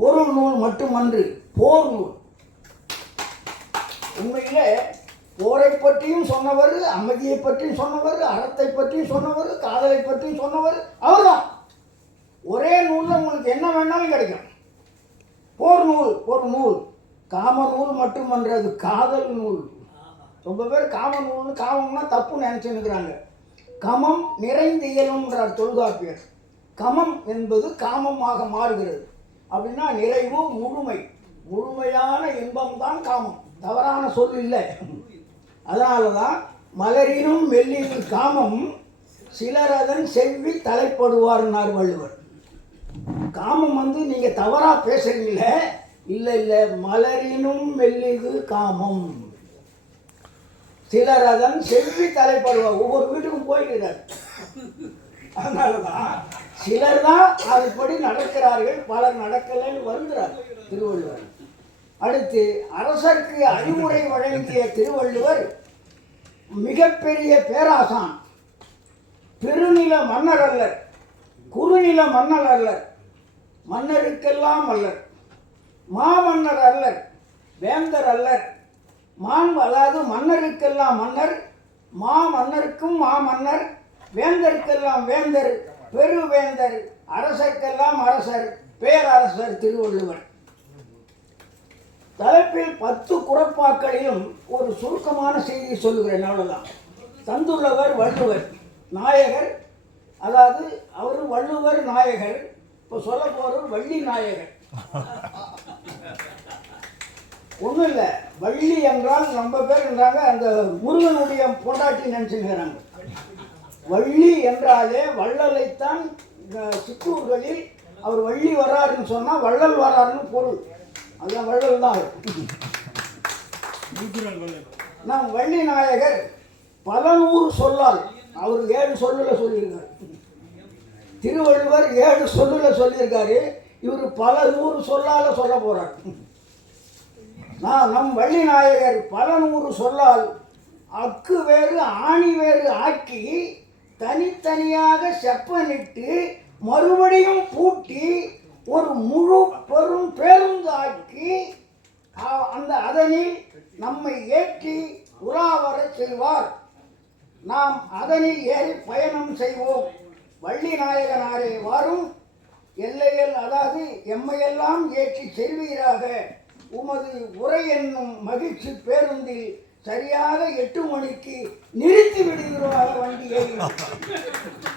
பொருள் நூல் மட்டுமன்று போர் நூல். உண்மையில் போரை பற்றியும் சொன்னவர் அமைதியை பற்றியும் சொன்னவர் அறத்தை பற்றியும் சொன்னவர் காதலை பற்றியும் சொன்னவர் அவர்தான். ஒரே நூலில் உங்களுக்கு என்ன வேணாலும் கிடைக்கும். போர் நூல் ஒரு நூல். காம நூல் மட்டுமன்று அது காதல் நூல். ரொம்ப பேர் காம நூல்னு காமம்னா தப்பு நினச்சிருக்கிறாங்க கமம் நிறைந்து இயலும்ன்றார் தொல்காப்பியர். கமம் என்பது காமமாக மாறுகிறது. அப்படின்னா நிறைவு முழுமை. முழுமையான இன்பம்தான் காமம். தவறான சொல் இல்லை. அதனால தான் மலரினும் மெல்லில் காமம் சிலர் அதன் செவ்வி தலைப்படுவார்னார் வள்ளுவர். காமம் வந்து நீங்கள் தவறாக பேசுறீங்கள இல்லை இல்லை மலரினும் மெல்லிது காமம். சிலர் அதன் செவ்வி தலைப்படுவார். ஒவ்வொரு வீட்டுக்கும் போயிருக்கிறார் அதனால தான் சிலர் தான் அதுபடி நடக்கிறார்கள் பலர் நடக்கலைன்னு வருகிறார் திருவள்ளுவர். அடுத்து அரசருக்கு அறிவுரை வழங்கிய திருவள்ளுவர் மிகப்பெரிய பேராசான் பெருநில மன்னர் அல்லர் குறுநில மன்னர் அல்லர் மன்னருக்கெல்லாம் அல்லர் மாமன்னர் அல்லர் வேந்தர் அல்லர் மான் அதாவது மன்னருக்கெல்லாம் மன்னர் மா மன்னருக்கும் மாமன்னர் வேந்தருக்கெல்லாம் வேந்தர் பெருவேந்தர் அரசர்க்கெல்லாம் அரசர் பேரரசர் திருவள்ளுவர். தலைப்பில் பத்து குறப்பாக்களையும் ஒரு சுருக்கமான செய்தி சொல்லுகிறேன் அவ்வளோதான் தந்துள்ளவர் வள்ளுவர் நாயகர். அதாவது அவர் வள்ளுவர் நாயகர். இப்போ சொல்ல போகிறவர் வள்ளி நாயகர். ஒன்றும் இல்லை வள்ளி என்றால் ரொம்ப பேர் என்றாங்க அந்த முருகனுடைய பொண்டாட்டி நினச்சிக்கிறாங்க வள்ளி என்றாலே வள்ளலைத்தான் இந்த சிற்றூர்களில் அவர் வள்ளி வராருன்னு சொன்னால் வள்ளல் வர்றாருன்னு பொருள். அதுதான் வள்ளல் தான் அவர். நம் வள்ளி நாயகர் பல நூறு சொல்லால் அவர் ஏழு சொல்லில் சொல்லியிருக்கார். திருவள்ளுவர் ஏழு சொல்லில் சொல்லியிருக்காரு. இவர் பல நூறு சொல்லால் சொல்ல போகிறார் நான் நம் வள்ளி நாயகர் பல நூறு சொல்லால் அக்கு வேறு ஆணி வேறு ஆக்கி தனித்தனியாக செப்பனிட்டு மறுபடியும் பூட்டி ஒரு முழு பெரும் பேருந்து ஆக்கி அந்த அதனில் நம்மை ஏற்றி உலாவர செய்வார். நாம் அதனில் ஏறி பயணம் செய்வோம். வள்ளி நாயகனாரே வாரும். எல்லையில் அதாவது எம்மையெல்லாம் ஏற்றி செல்வீராக. உமது உரை என்னும் மகிழ்ச்சி பேருந்தில் சரியாக எட்டு மணிக்கு நிறுத்தி விடுகிறார் ハハハハ!